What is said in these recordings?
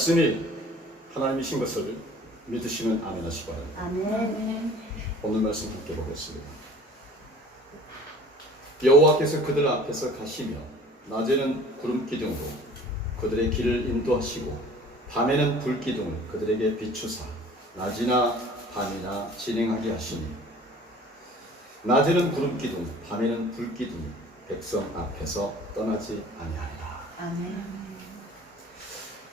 말씀이 하나님이신 것을 믿으시면 아멘 하시기 바랍니다. 아멘. 오늘 말씀 함께 보겠습니다. 여호와께서 그들 앞에서 가시며 낮에는 구름 기둥으로 그들의 길을 인도하시고 밤에는 불 기둥을 그들에게 비추사 낮이나 밤이나 진행하게 하시니 낮에는 구름 기둥 밤에는 불 기둥이 백성 앞에서 떠나지 아니하리라. 아멘.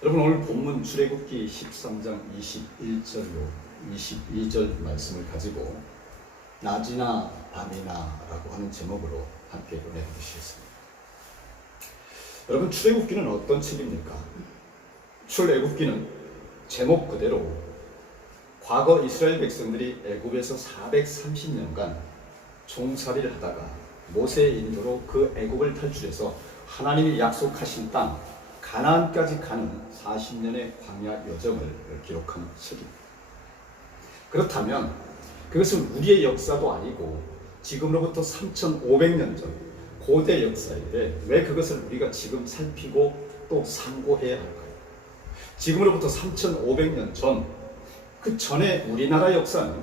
여러분, 오늘 본문 출애굽기 13장 21절로 22절 말씀을 가지고 낮이나 밤이나 라고 하는 제목으로 함께 은혜 보시겠습니다. 여러분, 출애굽기는 어떤 책입니까? 출애굽기는 제목 그대로 과거 이스라엘 백성들이 애굽에서 430년간 종살이를 하다가 모세의 인도로 그 애굽을 탈출해서 하나님이 약속하신 땅 가나안까지 가는 40년의 광야 여정을 기록한 책입니다. 그렇다면 그것은 우리의 역사도 아니고 지금으로부터 3500년 전 고대 역사인데 왜 그것을 우리가 지금 살피고 또 상고해야 할까요? 지금으로부터 3500년 전, 그 전에 우리나라 역사는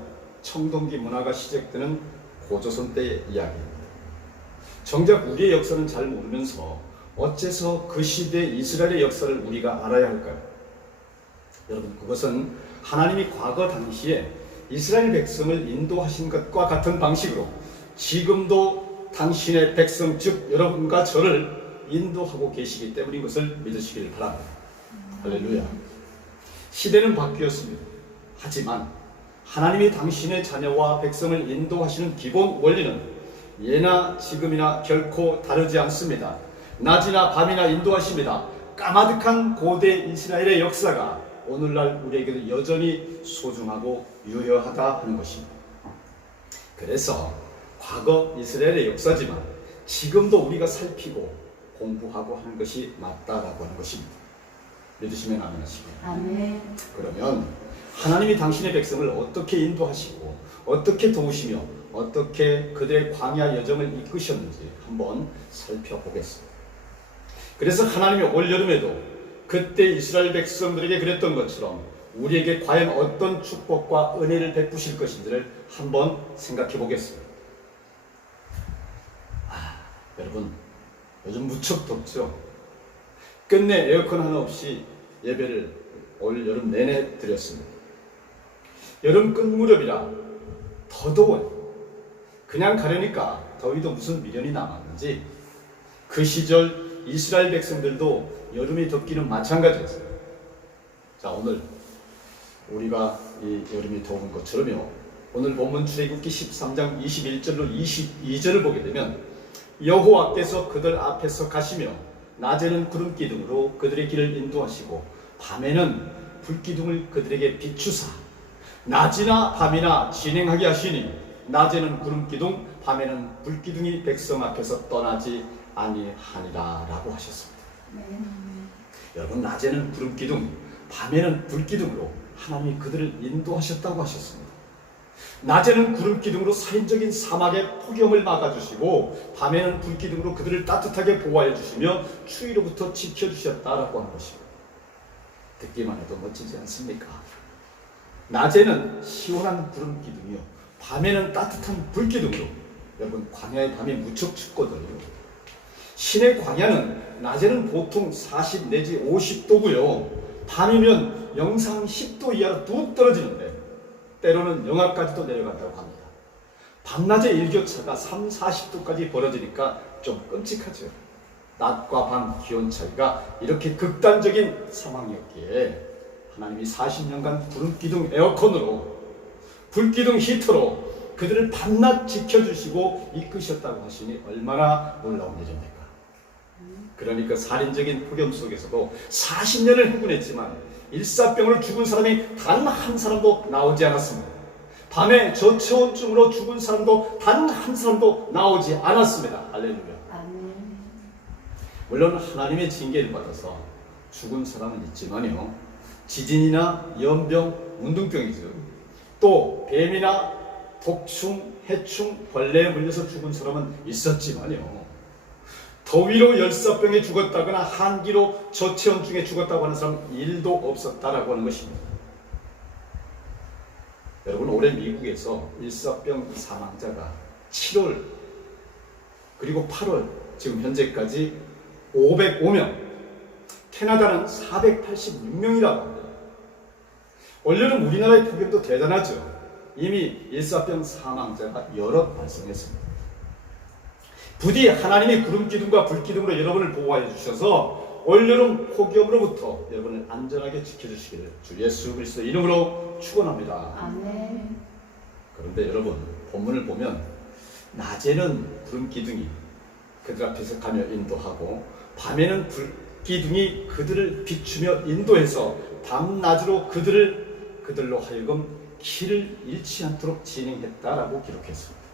청동기 문화가 시작되는 고조선 때의 이야기입니다. 정작 우리의 역사는 잘 모르면서 어째서 그 시대 이스라엘의 역사를 우리가 알아야 할까요? 여러분, 그것은 하나님이 과거 당시에 이스라엘 백성을 인도하신 것과 같은 방식으로 지금도 당신의 백성, 즉 여러분과 저를 인도하고 계시기 때문인 것을 믿으시길 바랍니다. 할렐루야. 시대는 바뀌었습니다. 하지만 하나님이 당신의 자녀와 백성을 인도하시는 기본 원리는 예나 지금이나 결코 다르지 않습니다. 낮이나 밤이나 인도하십니다. 까마득한 고대 이스라엘의 역사가 오늘날 우리에게도 여전히 소중하고 유효하다 하는 것입니다. 그래서 과거 이스라엘의 역사지만 지금도 우리가 살피고 공부하고 하는 것이 맞다라고 하는 것입니다. 믿으시면 아멘 하시고. 아멘. 그러면 하나님이 당신의 백성을 어떻게 인도하시고 어떻게 도우시며 어떻게 그들의 광야 여정을 이끄셨는지 한번 살펴보겠습니다. 그래서 하나님이 올여름에도 그때 이스라엘 백성들에게 그랬던 것처럼 우리에게 과연 어떤 축복과 은혜를 베푸실 것인지를 한번 생각해 보겠습니다. 여러분, 요즘 무척 덥죠? 끝내 에어컨 하나 없이 예배를 올 여름 내내 드렸습니다. 여름 끝 무렵이라 더 더워요. 그냥 가려니까 더위도 무슨 미련이 남았는지 그 시절 이스라엘 백성들도 여름이 덥기는 마찬가지였어요. 자, 오늘 우리가 이 여름이 더운 것처럼요, 오늘 본문 출애굽기 13장 21절로 22절을 보게 되면 여호와께서 그들 앞에서 가시며 낮에는 구름 기둥으로 그들의 길을 인도하시고 밤에는 불 기둥을 그들에게 비추사 낮이나 밤이나 진행하게 하시니 낮에는 구름 기둥 밤에는 불 기둥이 백성 앞에서 떠나지 아니하니라 라고 하셨습니다. 여러분, 낮에는 구름 기둥 밤에는 불 기둥으로 하나님이 그들을 인도하셨다고 하셨습니다. 낮에는 구름 기둥으로 살인적인 사막의 폭염을 막아주시고 밤에는 불 기둥으로 그들을 따뜻하게 보호해 주시며 추위로부터 지켜주셨다라고 하는 것입니다. 듣기만 해도 멋지지 않습니까? 낮에는 시원한 구름 기둥이요 밤에는 따뜻한 불 기둥으로. 여러분, 광야의 밤이 무척 춥거든요. 신의 광야는 낮에는 보통 40 내지 50도고요 밤이면 영상 10도 이하로 뚝 떨어지는데 때로는 영하까지도 내려간다고 합니다. 밤낮의 일교차가 3, 40도까지 벌어지니까 좀 끔찍하죠. 낮과 밤 기온 차이가 이렇게 극단적인 상황이었기에 하나님이 40년간 구름기둥 에어컨으로 불기둥 히터로 그들을 밤낮 지켜주시고 이끄셨다고 하시니 얼마나 놀라운 일입니까? 그러니까 살인적인 폭염 속에서도 40년을 행군했지만 일사병으로 죽은 사람이 단 한 사람도 나오지 않았습니다. 밤에 저체온증으로 죽은 사람도 단 한 사람도 나오지 않았습니다. 할렐루야. 아멘. 물론 하나님의 징계를 받아서 죽은 사람은 있지만요, 지진이나 연병, 운동병이죠. 또 뱀이나 독충, 해충, 벌레에 물려서 죽은 사람은 있었지만요, 더위로 열사병에 죽었다거나 한기로 저체온증에 죽었다고 하는 사람 일도 없었다라고 하는 것입니다. 여러분, 올해 미국에서 일사병 사망자가 7월 그리고 8월 지금 현재까지 505명, 캐나다는 486명이라고 합니다. 올여름 우리나라의 폭염도 대단하죠. 이미 일사병 사망자가 여럿 발생했습니다. 부디 하나님이 구름 기둥과 불 기둥으로 여러분을 보호하여 주셔서 올여름 폭염으로부터 여러분을 안전하게 지켜주시기를 주 예수 그리스도의 이름으로 축원합니다. 아멘. 그런데 여러분, 본문을 보면 낮에는 구름 기둥이 그들 앞에서 가며 인도하고 밤에는 불 기둥이 그들을 비추며 인도해서 밤낮으로 그들로 하여금 길을 잃지 않도록 진행했다라고 기록했습니다.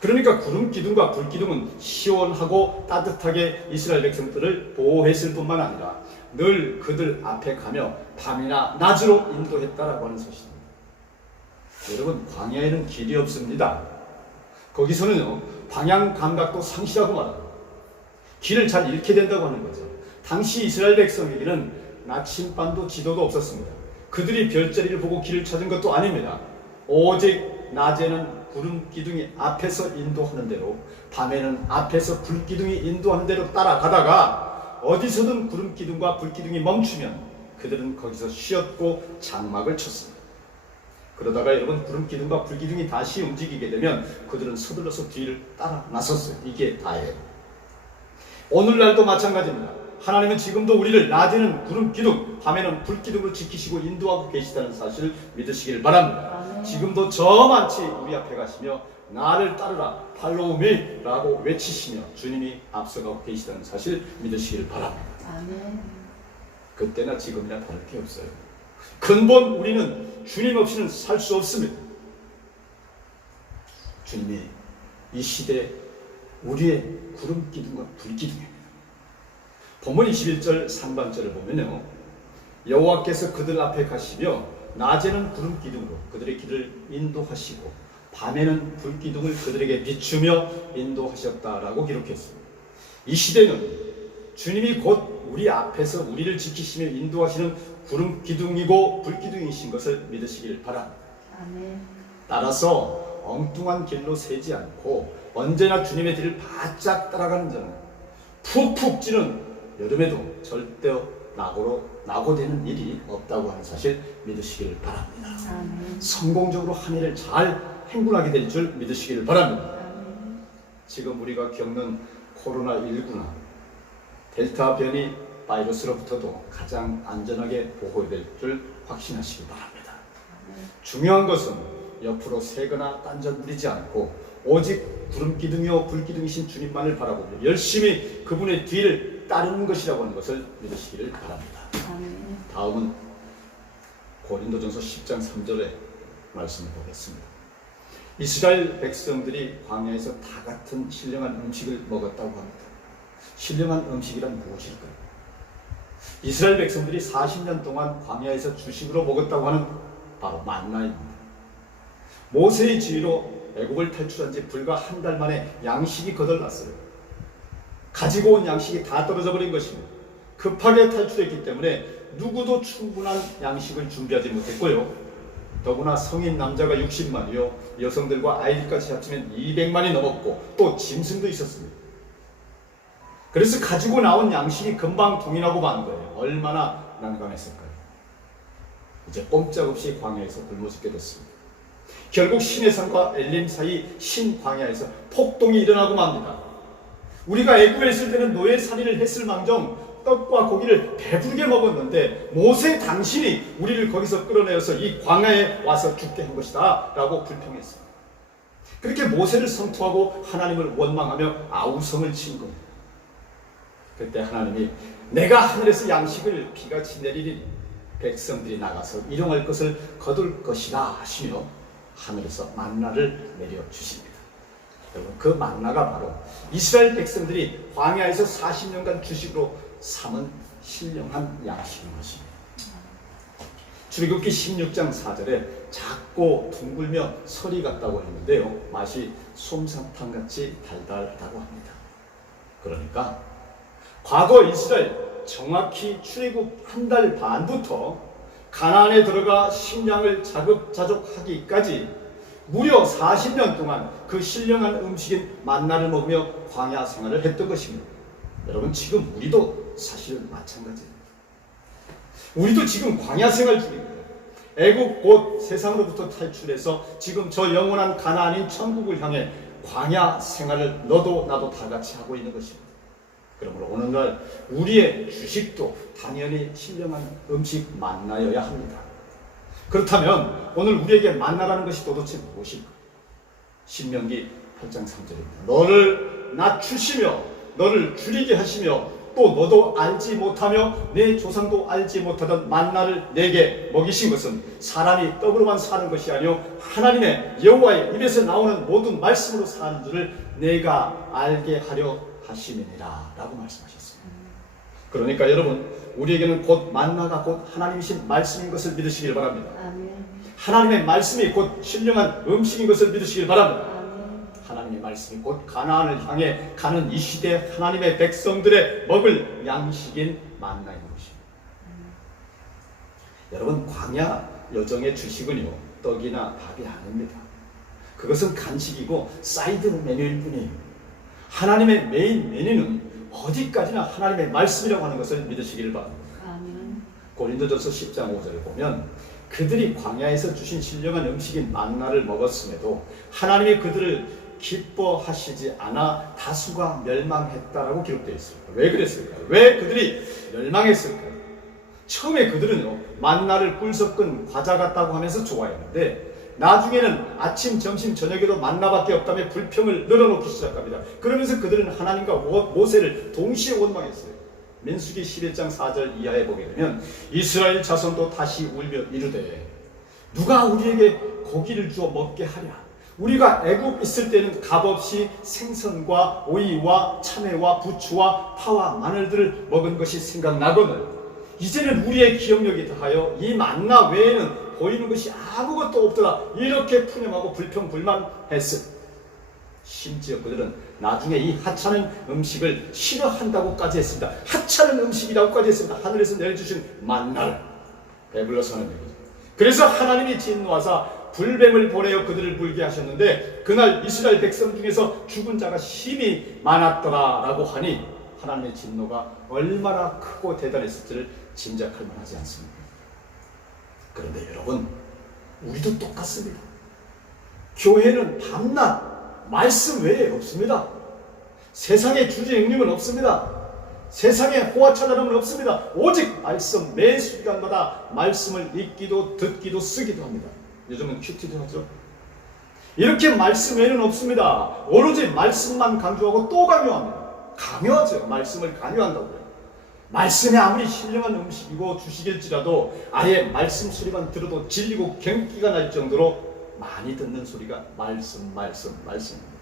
그러니까 구름 기둥과 불 기둥은 시원하고 따뜻하게 이스라엘 백성들을 보호했을 뿐만 아니라 늘 그들 앞에 가며 밤이나 낮으로 인도했다라고 하는 사실입니다. 여러분, 광야에는 길이 없습니다. 거기서는요, 방향 감각도 상실하고 말합니다. 길을 잘 잃게 된다고 하는 거죠. 당시 이스라엘 백성에게는 나침반도 지도도 없었습니다. 그들이 별자리를 보고 길을 찾은 것도 아닙니다. 오직 낮에는 구름 기둥이 앞에서 인도하는 대로, 밤에는 앞에서 불 기둥이 인도하는 대로 따라가다가 어디서든 구름 기둥과 불 기둥이 멈추면 그들은 거기서 쉬었고 장막을 쳤습니다. 그러다가 여러분, 구름 기둥과 불 기둥이 다시 움직이게 되면 그들은 서둘러서 뒤를 따라 나섰어요. 이게 다예요. 오늘날도 마찬가지입니다. 하나님은 지금도 우리를 낮에는 구름 기둥, 밤에는 불 기둥으로 지키시고 인도하고 계시다는 사실을 믿으시길 바랍니다. 아멘. 지금도 저만치 우리 앞에 가시며 나를 따르라, 팔로우 미 라고 외치시며 주님이 앞서가고 계시다는 사실 믿으시길 바랍니다. 아멘. 그때나 지금이나 다를 게 없어요. 근본 우리는 주님 없이는 살 수 없습니다. 주님이 이 시대 우리의 구름 기둥과 불 기둥입니다. 본문 21절 상반절을 보면요, 여호와께서 그들 앞에 가시며 낮에는 구름 기둥으로 그들의 길을 인도하시고 밤에는 불 기둥을 그들에게 비추며 인도하셨다라고 기록했습니다. 이 시대는 주님이 곧 우리 앞에서 우리를 지키시며 인도하시는 구름 기둥이고 불 기둥이신 것을 믿으시길 바랍니다. 아멘. 따라서 엉뚱한 길로 새지 않고 언제나 주님의 뒤를 바짝 따라가는 자는 푹푹 찌는 여름에도 절대 낙오되는 일이 없다고 하는 사실 믿으시길 바랍니다. 아멘. 성공적으로 한 해를 잘 행군하게 될 줄 믿으시길 바랍니다. 아멘. 지금 우리가 겪는 코로나19나 델타 변이 바이러스로부터도 가장 안전하게 보호될 줄 확신하시기 바랍니다. 아멘. 중요한 것은 옆으로 새거나 딴전 부리지 않고 오직 구름 기둥이요 불 기둥이신 주님만을 바라보며 열심히 그분의 뒤를 따르는 것이라고 하는 것을 믿으시기를 바랍니다. 아멘. 다음은 고린도전서 10장 3절의 말씀을 보겠습니다. 이스라엘 백성들이 광야에서 다 같은 신령한 음식을 먹었다고 합니다. 신령한 음식이란 무엇일까요? 이스라엘 백성들이 40년 동안 광야에서 주식으로 먹었다고 하는 바로 만나입니다. 모세의 지휘로 애국을 탈출한 지 불과 한 달 만에 양식이 거덜났어요. 가지고 온 양식이 다 떨어져 버린 것입니다. 급하게 탈출했기 때문에 누구도 충분한 양식을 준비하지 못했고요. 더구나 성인 남자가 60만이요 여성들과 아이들까지 합치면 200만이 넘었고 또 짐승도 있었습니다. 그래서 가지고 나온 양식이 금방 동인하고 만 거예요. 얼마나 난감했을까요? 이제 꼼짝없이 광야에서 굶어 죽게 됐습니다. 결국 시내산과 엘림 사이 신광야에서 폭동이 일어나고 맙니다. 우리가 애굽에 있을 때는 노예살이를 했을 망정 떡과 고기를 배부르게 먹었는데 모세 당신이 우리를 거기서 끌어내어서 이 광야에 와서 죽게 한 것이다 라고 불평했습니다. 그렇게 모세를 성토하고 하나님을 원망하며 아우성을 친 겁니다. 그때 하나님이 내가 하늘에서 양식을 비같이 내리니 백성들이 나가서 일용할 것을 거둘 것이다 하시며 하늘에서 만나를 내려주십니다. 여러분, 그 만나가 바로 이스라엘 백성들이 광야에서 40년간 주식으로 삼은 신령한 양식인 것입니다. 출애굽기 16장 4절에 작고 둥글며 설이 같다고 했는데요, 맛이 솜사탕같이 달달하다고 합니다. 그러니까 과거 이스라엘 정확히 출애굽 한 달 반부터 가나안에 들어가 식량을 자급자족하기까지 무려 40년 동안 그 신령한 음식인 만나를 먹으며 광야 생활을 했던 것입니다. 여러분, 지금 우리도 사실은 마찬가지입니다. 우리도 지금 광야 생활 중입니다. 애국 곧 세상으로부터 탈출해서 지금 저 영원한 가나안인 천국을 향해 광야 생활을 너도 나도 다 같이 하고 있는 것입니다. 그러므로 오늘날 우리의 주식도 당연히 신령한 음식 만나여야 합니다. 그렇다면 오늘 우리에게 만나라는 것이 도대체 무엇일까? 신명기 8장 3절입니다. 너를 낮추시며 너를 줄이게 하시며 또 너도 알지 못하며 내 조상도 알지 못하던 만나를 내게 먹이신 것은 사람이 떡으로만 사는 것이 아니요 하나님의 여호와의 입에서 나오는 모든 말씀으로 사는 줄을 내가 알게 하려 하심이니라 라고 말씀하셨습니다. 그러니까 여러분, 우리에게는 곧 만나가 곧 하나님이신 말씀인 것을 믿으시길 바랍니다. 아멘. 하나님의 말씀이 곧 신령한 음식인 것을 믿으시길 바랍니다. 아멘. 하나님의 말씀이 곧 가나안을 향해 가는 이 시대 하나님의 백성들의 먹을 양식인 만나인 것입니다. 여러분, 광야 여정의 주식은요 떡이나 밥이 아닙니다. 그것은 간식이고 사이드 메뉴일 뿐이에요. 하나님의 메인 메뉴는 어디까지나 하나님의 말씀이라고 하는 것을 믿으시기를 바랍니다. 아멘. 고린도전서 10장 5절을 보면 그들이 광야에서 주신 신령한 음식인 만나를 먹었음에도 하나님이 그들을 기뻐하시지 않아 다수가 멸망했다라고 기록되어 있습니다. 왜 그랬을까요? 왜 그들이 멸망했을까요? 처음에 그들은요 만나를 꿀 섞은 과자 같다고 하면서 좋아했는데 나중에는 아침, 점심, 저녁에도 만나밖에 없다며 불평을 늘어놓기 시작합니다. 그러면서 그들은 하나님과 모세를 동시에 원망했어요. 민수기 11장 4절 이하에 보게 되면 이스라엘 자손도 다시 울며 이르되 누가 우리에게 고기를 주어 먹게 하랴. 우리가 애굽 있을 때는 값없이 생선과 오이와 참외와 부추와 파와 마늘들을 먹은 것이 생각나거늘 이제는 우리의 기억력이 다하여 이 만나 외에는 보이는 것이 아무것도 없더라. 이렇게 푸념하고 불평불만했음. 심지어 그들은 나중에 이 하찮은 음식을 싫어한다고까지 했습니다. 하찮은 음식이라고까지 했습니다. 하늘에서 내려주신 만나를 배불러서는 얘기죠. 그래서 하나님이 진노하사 불뱀을 보내어 그들을 물게 하셨는데 그날 이스라엘 백성 중에서 죽은 자가 심히 많았더라 라고 하니 하나님의 진노가 얼마나 크고 대단했을지를 짐작할 만하지 않습니까? 그런데 여러분, 우리도 똑같습니다. 교회는 밤낮 말씀 외에 없습니다. 세상에 주제응림은 없습니다. 세상에 호화찬란함은 없습니다. 오직 말씀, 매 순간마다 말씀을 읽기도 듣기도 쓰기도 합니다. 요즘은 큐티도 하죠. 이렇게 말씀 외에는 없습니다. 오로지 말씀만 강조하고 또 강요합니다. 강요하죠. 말씀을 강요한다고요. 말씀이 아무리 신령한 음식이고 주식일지라도 아예 말씀 소리만 들어도 질리고 경기가 날 정도로 많이 듣는 소리가 말씀입니다.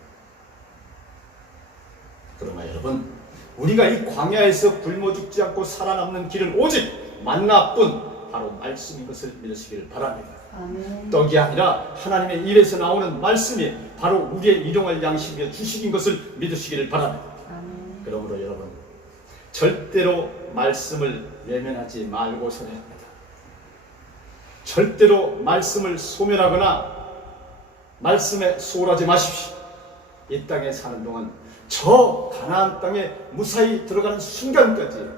그러나 여러분, 우리가 이 광야에서 굶어 죽지 않고 살아남는 길은 오직 만나뿐 바로 말씀인 것을 믿으시기를 바랍니다. 아멘. 떡이 아니라 하나님의 입에서 나오는 말씀이 바로 우리의 일용할 양식이며 주식인 것을 믿으시기를 바랍니다. 아멘. 그러므로 여러분, 절대로 말씀을 외면하지 말고서야 합니다. 절대로 말씀을 소멸하거나 말씀에 소홀하지 마십시오. 이 땅에 사는 동안 저 가나안 땅에 무사히 들어가는 순간까지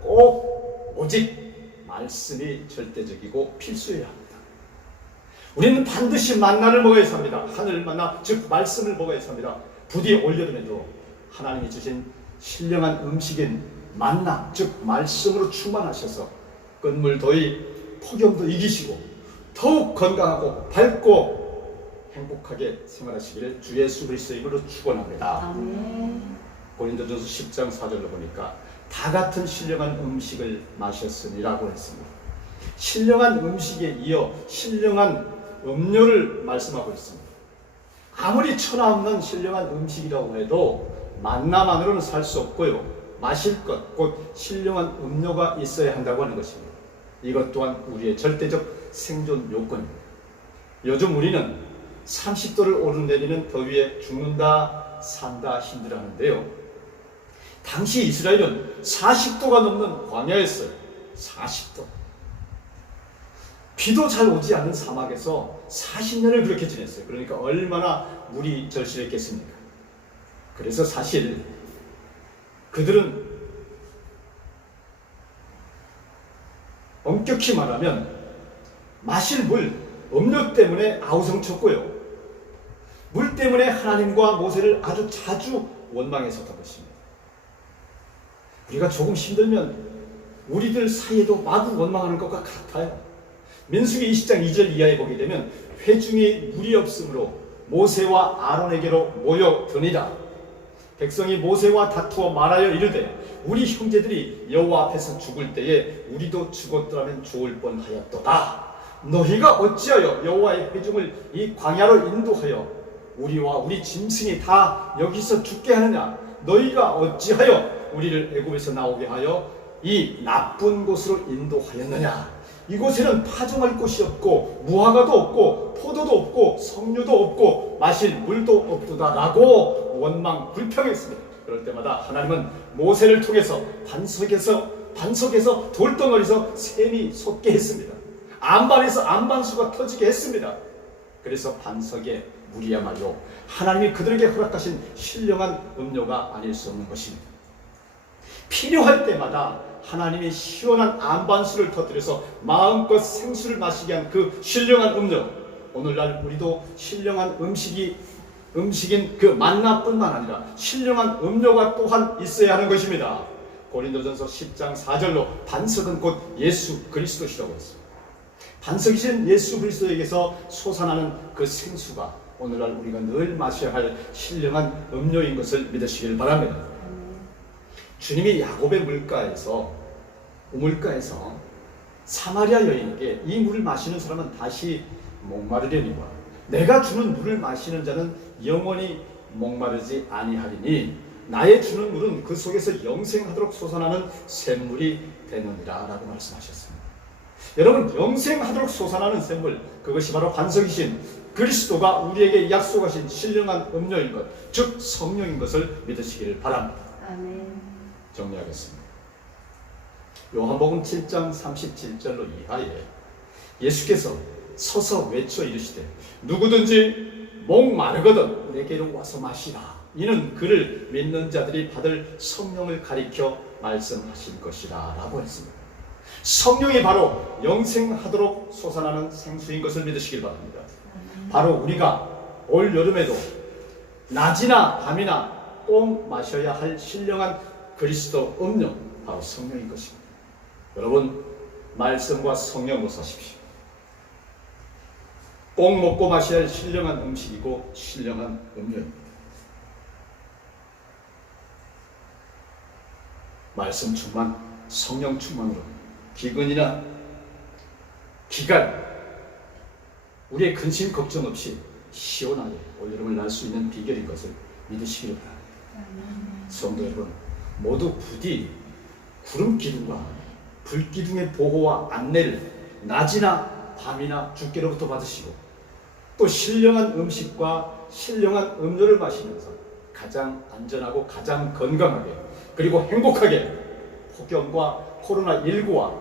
꼭 오직 말씀이 절대적이고 필수여야 합니다. 우리는 반드시 만나를 먹어야 삽니다. 하늘 만나, 즉 말씀을 먹어야 삽니다. 부디 올여름에도 하나님이 주신 신령한 음식인 만나, 즉 말씀으로 충만하셔서 끝물 더위 폭염도 이기시고 더욱 건강하고 밝고 행복하게 생활하시기를 주 예수 그리스도의 이름으로 축원합니다. 아멘. 고린도전서 10장 4절로 보니까 다 같은 신령한 음식을 마셨으니라고 했습니다. 신령한 음식에 이어 신령한 음료를 말씀하고 있습니다. 아무리 천하없는 신령한 음식이라고 해도 만나만으로는 살 수 없고요. 마실 것, 곧 신령한 음료가 있어야 한다고 하는 것입니다. 이것 또한 우리의 절대적 생존 요건입니다. 요즘 우리는 30도를 오르내리는 더위에 죽는다 산다 힘들어하는데요. 당시 이스라엘은 40도가 넘는 광야였어요. 40도. 비도 잘 오지 않는 사막에서 40년을 그렇게 지냈어요. 그러니까 얼마나 물이 절실했겠습니까? 그래서 사실 그들은 엄격히 말하면 마실 물, 음료 때문에 아우성쳤고요. 물 때문에 하나님과 모세를 아주 자주 원망했었던 것입니다. 우리가 조금 힘들면 우리들 사이에도 마구 원망하는 것과 같아요. 민수기 20장 2절 이하에 보게 되면 회중이 물이 없으므로 모세와 아론에게로 모여드니라. 백성이 모세와 다투어 말하여 이르되 우리 형제들이 여호와 앞에서 죽을 때에 우리도 죽었더라면 좋을 뻔하였도다. 너희가 어찌하여 여호와의 회중을 이 광야로 인도하여 우리와 우리 짐승이 다 여기서 죽게 하느냐? 너희가 어찌하여 우리를 애굽에서 나오게 하여 이 나쁜 곳으로 인도하였느냐? 이곳에는 파종할 곳이 없고 무화과도 없고 포도도 없고 석류도 없고 마실 물도 없도다라고 원망 불평했습니다. 그럴 때마다 하나님은 모세를 통해서 반석에서 돌덩어리에서 샘이 솟게 했습니다. 안반에서 안반수가 터지게 했습니다. 그래서 반석의 물이야말로 하나님이 그들에게 허락하신 신령한 음료가 아닐 수 없는 것입니다. 필요할 때마다 하나님이 시원한 안반수를 터뜨려서 마음껏 생수를 마시게 한 그 신령한 음료, 오늘날 우리도 신령한 음식인 그 만나뿐만 아니라 신령한 음료가 또한 있어야 하는 것입니다. 고린도전서 10장 4절로 반석은 곧 예수 그리스도시라고 했습니다. 반석이신 예수 그리스도에게서 솟아나는 그 생수가 오늘날 우리가 늘 마셔야 할 신령한 음료인 것을 믿으시길 바랍니다. 주님이 야곱의 우물가에서 사마리아 여인에게 이 물을 마시는 사람은 다시 목마르려니와 내가 주는 물을 마시는 자는 영원히 목마르지 아니하리니 나의 주는 물은 그 속에서 영생하도록 솟아나는 샘물이 되느니라 라고 말씀하셨습니다. 여러분, 영생하도록 솟아나는 샘물, 그것이 바로 반석이신 그리스도가 우리에게 약속하신 신령한 음료인 것, 즉 성령인 것을 믿으시기를 바랍니다. 아멘. 정리하겠습니다. 요한복음 7장 37절로 이하에 예수께서 서서 외쳐 이르시되 누구든지 목마르거든 내게로 와서 마시라. 이는 그를 믿는 자들이 받을 성령을 가리켜 말씀하신 것이라 라고 했습니다. 성령이 바로 영생하도록 솟아나는 생수인 것을 믿으시길 바랍니다. 바로 우리가 올 여름에도 낮이나 밤이나 꼭 마셔야 할 신령한 그리스도 음료, 바로 성령인 것입니다. 여러분, 말씀과 성령으로 사십시오. 꼭 먹고 마셔야 할 신령한 음식이고 신령한 음료입니다. 말씀 충만, 성령 충만으로 기근이나 기간, 우리의 근심 걱정 없이 시원하게 올여름을 날 수 있는 비결인 것을 믿으시기를 바랍니다. 성도 여러분, 모두 부디 구름 기둥과 불 기둥의 보호와 안내를 낮이나 밤이나 주께로부터 받으시고 또 신령한 음식과 신령한 음료를 마시면서 가장 안전하고 가장 건강하게 그리고 행복하게 폭염과 코로나19와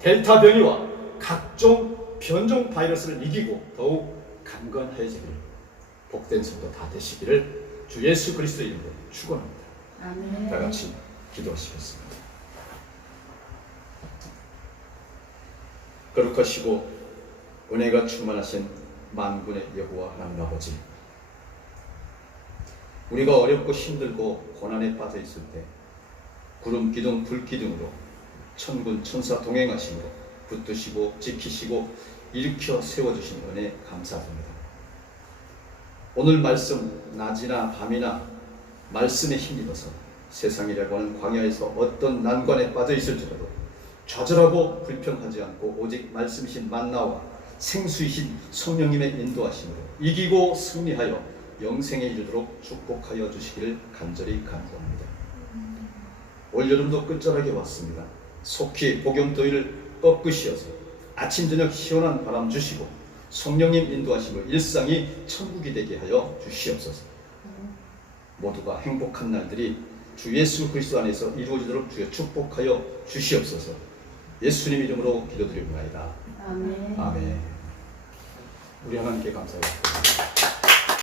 델타 변이와 각종 변종 바이러스를 이기고 더욱 강건해지기를 복된 성도 다 되시기를 주 예수 그리스도의 이름으로 축원합니다. 아멘. 다 같이 기도하시겠습니다. 거룩하시고 은혜가 충만하신 만군의 여호와 하나님 아버지, 우리가 어렵고 힘들고 고난에 빠져 있을 때 구름 기둥 불 기둥으로 천군 천사 동행하심으로 붙드시고 지키시고 일으켜 세워주신 은혜 감사드립니다. 오늘 말씀 낮이나 밤이나 말씀에 힘입어서 세상이라고 하는 광야에서 어떤 난관에 빠져 있을지라도 좌절하고 불평하지 않고 오직 말씀이신 만나와 생수이신 성령님의 인도하심으로 이기고 승리하여 영생에 이르도록 축복하여 주시기를 간절히 간구합니다. 올여름도 끝자락에 왔습니다. 속히 복염더위를 꺾으시어서 아침 저녁 시원한 바람 주시고 성령님 인도하심으로 일상이 천국이 되게 하여 주시옵소서. 모두가 행복한 날들이 주 예수 그리스도 안에서 이루어지도록 주여 축복하여 주시옵소서. 예수님 이름으로 기도드립니다. 아멘. 아멘. 우리 하나님께 감사합니다.